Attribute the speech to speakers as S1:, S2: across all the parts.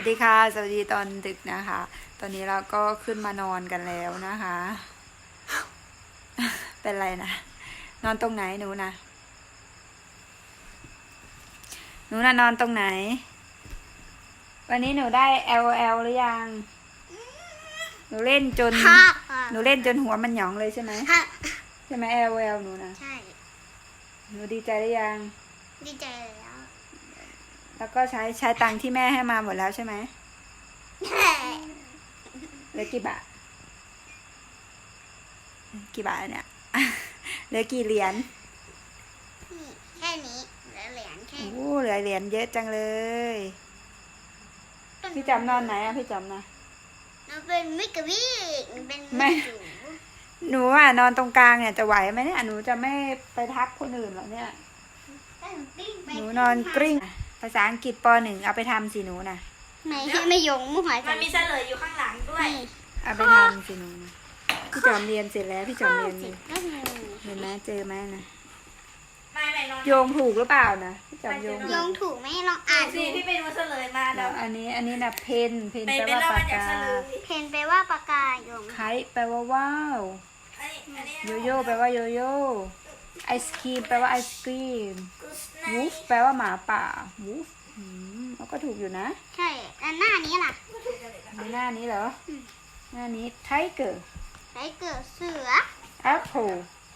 S1: วัสดีค่ะสวัสดีตอนดึกนะคะ ตอนนี้เราก็ขึ้นมานอนกันแล้วนะคะ เป็นไรนะนอนตรงไหนหนูนะนอนตรงไหน วันนี้หนูได้ LOL หรือยังหนูเล่นจนหัวมันหยองเลยใช่ไหมใช่ไหม LOL หนูนะ
S2: ใช่
S1: หนูดีใจหรือยัง
S2: ดีใจแล้ว
S1: แล้วก็ใช้ตังค์ที่แม่ให้มาหมดแล้วใช่ไหมเหลือกี่บาทเนี่ย เหลือกี่เหรียญ
S2: แค่นี้เหลือเหรียญแค่
S1: โอ้เหลือเหรียญเยอะจังเลยพี่จำนอนไหนอะพี่จำนะ
S2: เราเป็นมิกะบี้เป็น
S1: ไม่หนูอะนอนตรงกลางเนี่ยจะไหวไหมเนี่ยหนูจะไม่ไปทับคนอื่นหรอเนี่ยหนูนอนกลิ้งภาษาอังกฤษป .1 เอาไปทำสิหนูนะ
S2: ไม่ยงมุ่งหาย
S3: มันมีเฉลยอยู่ข้างหลังด้วย
S1: เอาไปทำสิหนูพี่จอมเรียนเสร็จแล้วพี่จอมเรียนอยู่เห็นไหมเจอไหมนะ
S3: ไม่นอน
S1: โยงถูกหรือเปล่านะพี่จอมโยง
S2: ถูกไหมลองอ่าน
S3: สิพี่ไปดูเฉลยมา
S1: แล้วอันนี้นะเพนแปลว่าปากกา
S2: เพนแปลว่าปากกาโยง
S1: ไคแปลว่าว้าวโยโย่แปลว่าโยโย่ไอศครีมแปลว่าไอศครีมวูฟแปลว่าหมาป่าวูฟมันก็ถูกอยู่นะ
S2: ใช่แล้วหน้านี้ล่ะ
S1: หน้านี้เหรอหน้านี้ไทเกอร์
S2: เสือ
S1: apple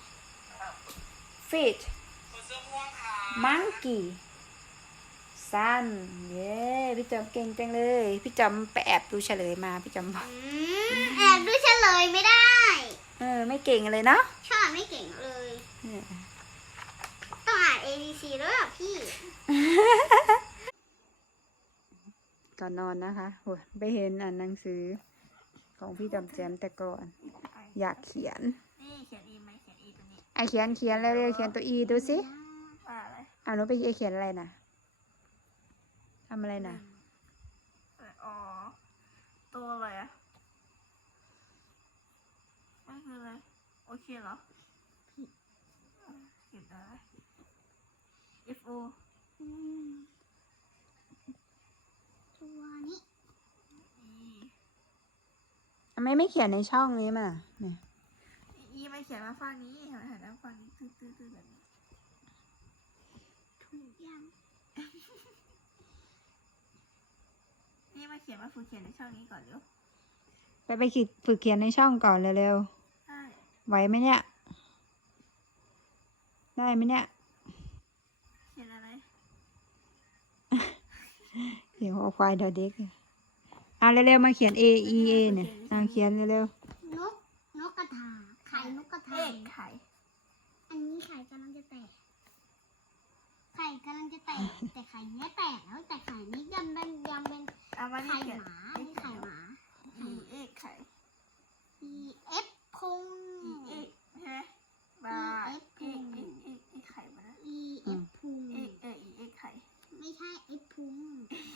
S1: fish monkey sun เย้พี่จอมเก่งจังเลยพี่จอมไปแอบดูเฉลยมาพี่จอมบอก
S2: แอบดูเฉลยไม่ได้
S1: ไม่เก่งเลยเนาะ
S2: ชอบไม่เก่งเลยต้องอ่าน ABC ด้วยอ่ะพี่
S1: ก่อนนอนนะคะโหไปเห็นอ่านหนังสือของพี่จอมแจมแต่ก่อนอยากเขียน
S3: นี่เขียน E ไหมเขียน E ตรงนี้
S1: เขียนเร็วๆเขียนตัว E ดูสิ
S3: อะไร
S1: หนูไปเขียนอะไรนะทำอะไรนะ
S3: อ๋อตัวอะไรอะไม่คืออะไรโอเคเหรอเขียนอะไร FO
S2: ตัวนี้
S1: ทำไมไม่เขียนในช่องนี้มาเนี่ย
S3: E ไม่เขียนมาฝั่งนี้หันมาฝั่งนี้ตื้อแบบนี้
S2: ถูกยัง
S3: นี่มาเขียนมาฝึกเขียนในช่องนี้ก่อนเร็ว
S1: ไปฝึกเขียนในช่องก่อนเร็วๆไหวไหมเนี่ยได้ไหมเนี่ย
S3: เขียนอะไร
S1: เดี๋ยวเอาควายเด็กเร็วๆมาเขียน A E A เนี่ยเขียนเร็ว
S2: ๆนกกระทาไข่นกกระทา
S3: ไข่
S2: อันนี้ไข่กำลังจะแตกแต่ไข่ไม่แตกแล้วแต่ไข่นี้ยังเป็นไข่หมานี่ไข่หมา
S3: E X ไข่
S2: E F พุง
S3: E X ใช่ไหมบา X ไข่มานะ
S2: E F พุง
S3: E X ไข่
S2: ไม่ใช่ F พุง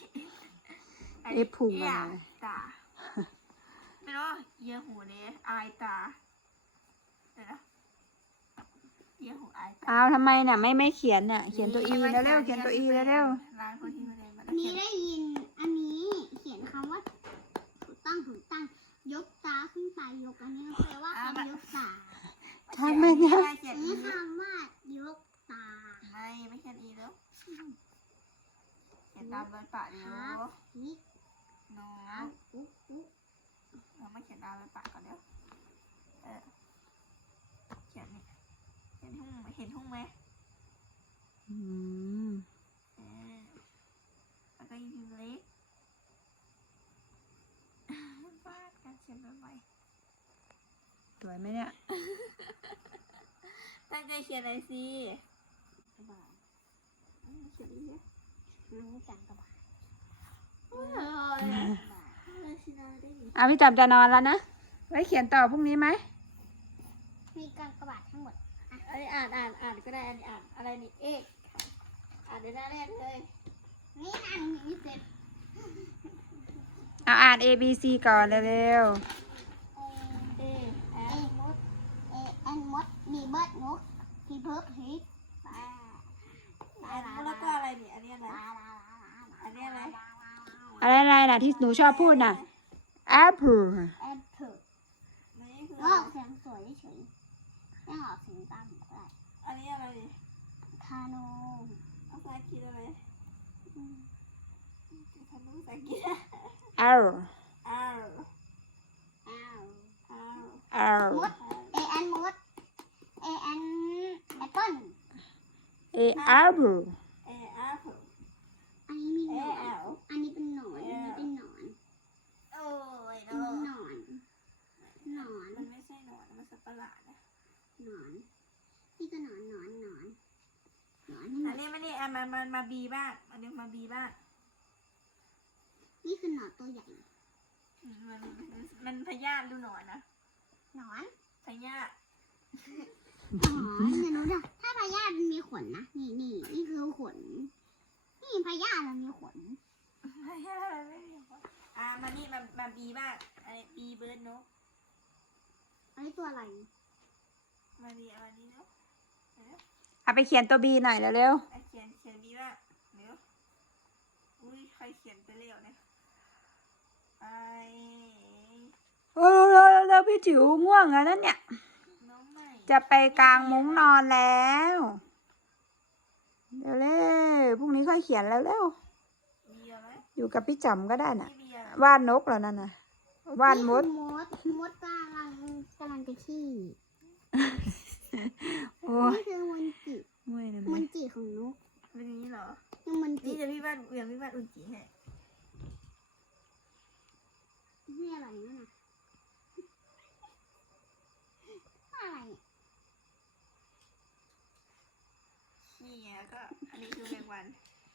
S1: F พุงอะไร
S3: ตาไม่รู้เยี่ยหูเนี่ยอายตาเดี๋ยวนะเยี่ยหูอายตา
S1: เอาทำไมน่ะไม่เขียนน่ะเขียนตัว E เร็วๆเขียนตัว E เร็ว
S3: ร้านคนที่มาเรียนมา
S2: อันนี้ได้ยินอันนี้เขียนคำว่าถูกตั้งยกตาขึ้นไปยกอันนี้แปลว่าการยกตา
S1: ทำไมเนี่ย
S2: นี่คำว่ายกตา
S3: ไม่เขียน E แล้วเขียนตามรอยปะเดี๋ยวน้องเราไม่เขียนตามรอยปะก่อนเดี๋ยวเขียนนี่เห็นทุ่งไหมแล้วก็ยิงเล็กบ้านการเขียนแบบใหม่
S1: สวยไหมเนี่ย
S3: ตั้งใจเขียนอะไรสิกระบาดเขียนอะไร
S2: รู้จักกระบาด
S1: พี่จำจะนอนแล้วนะไว้เขียนต่อพรุ่งนี้ไหม
S2: มีการกระบาดทั้งหมด
S3: อันนี้อ่านก็ได้อันนี้อ่านอะไรนี่เอกอ่านได้หน้าแรกเลย
S2: นี่อ่านอย่างนี้เสร็จ
S1: อ่าน A B C ก่อนเร็ว
S2: มดมีเบิร์ดนกมีเพิร์ดฮิต
S3: แล้วก็อะไรนี่อันนี้อะไรอันนี้อะไร
S1: อะไรน่ะที่หนูชอบพูดน่ะ apple
S2: แอปเปิล
S3: นี่คือ
S2: ออกเสียงสวยเฉยไม่ออกเสียงตามอะไร
S3: อันนี้อะไรดิ
S2: คาโน
S3: ภาษาอังกฤษอะไรภาษาอังกฤษ
S1: l
S3: R
S2: อ้าว
S3: R
S1: l
S2: มด A N มด A N แอปเปิ้ล
S1: a apple
S3: A apple
S2: อันนี้มีห
S3: A
S2: นอน
S3: L
S2: อันนี้เป็นหนอนอันนี้เป็นหนอน
S3: โอ้ย
S2: อันนี้หนอนหนอน
S3: มันไม่ใช่หนอนมันสัตว์ประหลาดนะ
S2: หนอนนี่ก็หนอนหนอนให้หม
S3: อัน
S2: ด
S3: นี้มันนี่อ่ะมันมาบีบ้างอันนี้มาบีบ้าง
S2: นี่คือหนอนตัวใหญ่
S3: มันพยาธิดูหนอนนะ
S2: หนอน
S3: พยาธิ
S2: อ๋อเนี่ยรู้จักถ้าพยาธิมันมีขนนะนี่คือขน นี่พยาธิมันมีขน
S3: พยาธิอะไรไม่มีหรอกมานี่มาบีบ้างไอ้บีเบิร์ดนก
S2: อันนี้ตัวอะไร
S3: มาดีเอาอันนี้เนาะ
S1: เอาไปเขียนตัว B หน่อยเร็ว
S3: เขียนบีบ้างเดี๋ยวอุ้ยใครเขียนไปเร็วเนี่ยไอ
S1: ๆเร็วพี่จิ๋วง่วงแล้วนั่นเนี่ย
S3: น้องใหม่
S1: จะไปกลางมุ้งนอนแล้วเร็วๆพรุ่งนี้ค่อยเขียนแล้วเร็ว
S3: เบียร์ไหม
S1: อยู่กับพี่จำก็ได้น่ะ
S3: นี่เบียร์
S1: วาดนกเหรอนั่นน่ะวาดมด
S2: มดกำลังจะขี้
S1: โอ้ย
S2: นี่คือมนจิ
S1: เมื่อยนะ
S2: ม
S1: แม่
S2: นจิของนก
S3: เป็นอย่างนี้เหรอ
S2: นี่มนจิ
S3: นี่จะพี่บ้านเวียงพี่บ้านอุ่นจีให้
S2: นี่อะไรนั่นน่ะอะไร
S3: นี่ไงแล้วก็อันนี้คือแมงวัน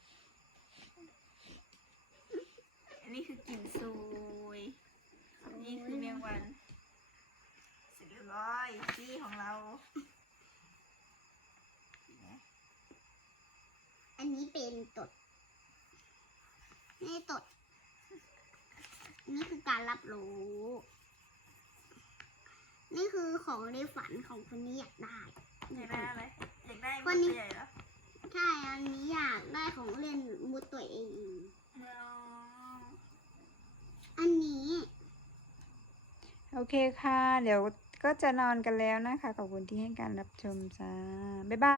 S3: อันนี้คือกลิ่นซุยนี่คือแมงวันเสร็จเรียบร้อยที่ของเรา
S2: อันนี้เป็นตดนี่ตดนี่คือการรับรู้ นี่คือของในฝันของคนนี้อยากได้
S3: อยากได้อะไรอยากได้
S2: ค
S3: มัน น
S2: นี้
S3: ใหญ่เหรอ
S2: ใช่ อันนี้อยากได้ของเล่นมุดตัวเอง
S3: ไม่เอา
S2: อันนี้
S1: โอเคค่ะ เดี๋ยวก็จะนอนกันแล้วนะคะ ขอบคุณที่ให้การรับชมจ้า บ๊ายบาย